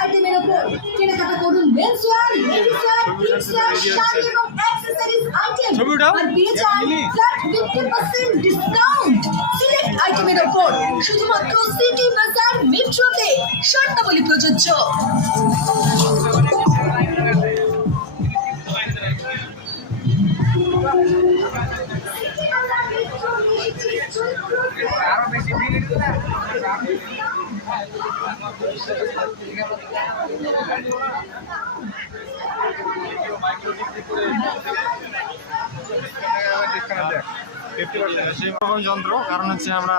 আইটেমের উপর কেনাকাটা করুন মেন্সওয়্যার, লেডিসওয়্যার, কিডসওয়্যার, শাড়ি এবং অ্যাকসেসরিজ আইটেম আর পেয়ে যান ফ্ল্যাট 50% ডিসকাউন্ট। সিলেক্ট আইটেমের উপর শুধুমাত্র সিটি বাজার মেট্রোতে, শর্তাবলী প্রযোজ্য। যন্ত্র কারণ হচ্ছে আমরা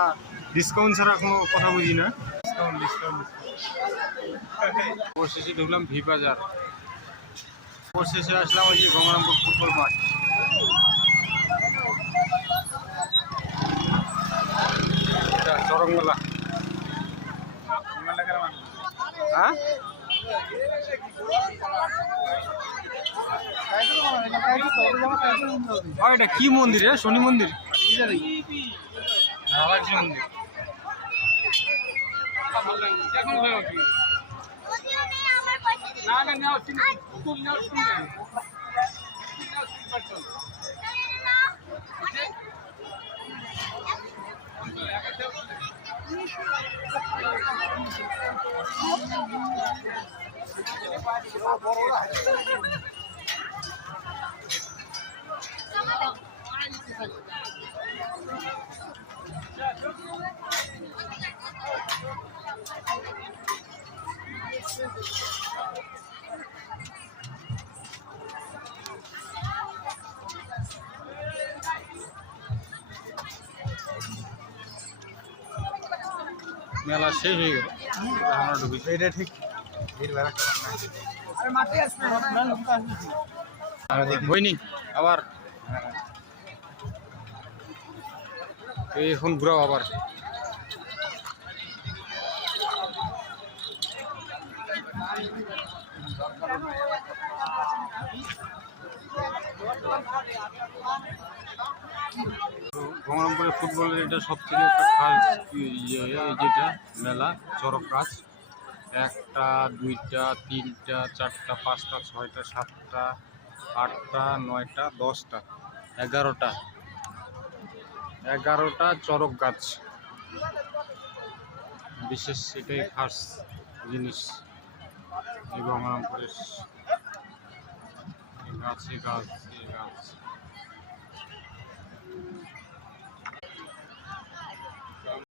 ডিসকাউন্ট ছাড়া কোনো কথা বুঝি না। অবশেষে ঢুকলাম ভি বাজার, অবশেষে আসলাম ওই যে গঙ্গারামপুর ফুটবল মাঠ। চরক মেলা, হ্যাঁ এটা কি মন্দির? শনি মন্দির, মন্দির। মেলা শেষ হয়ে গেল, আমরা ঢুকেছি। এটা ঠিক হয়নি আবার এখন ঘুরাও আবার। গঙ্গারামপুরে ফুটবলের এটা সবথেকে একটা খাস যেটা মেলা চরক গাছ। 1টা 2টা 3টা 4টা 5টা 6টা 7টা 8টা 9টা 10টা 11টা চরক গাছ। বিশেষ এটাই খাস জিনিস এই গঙ্গারামপুরের। গাছ।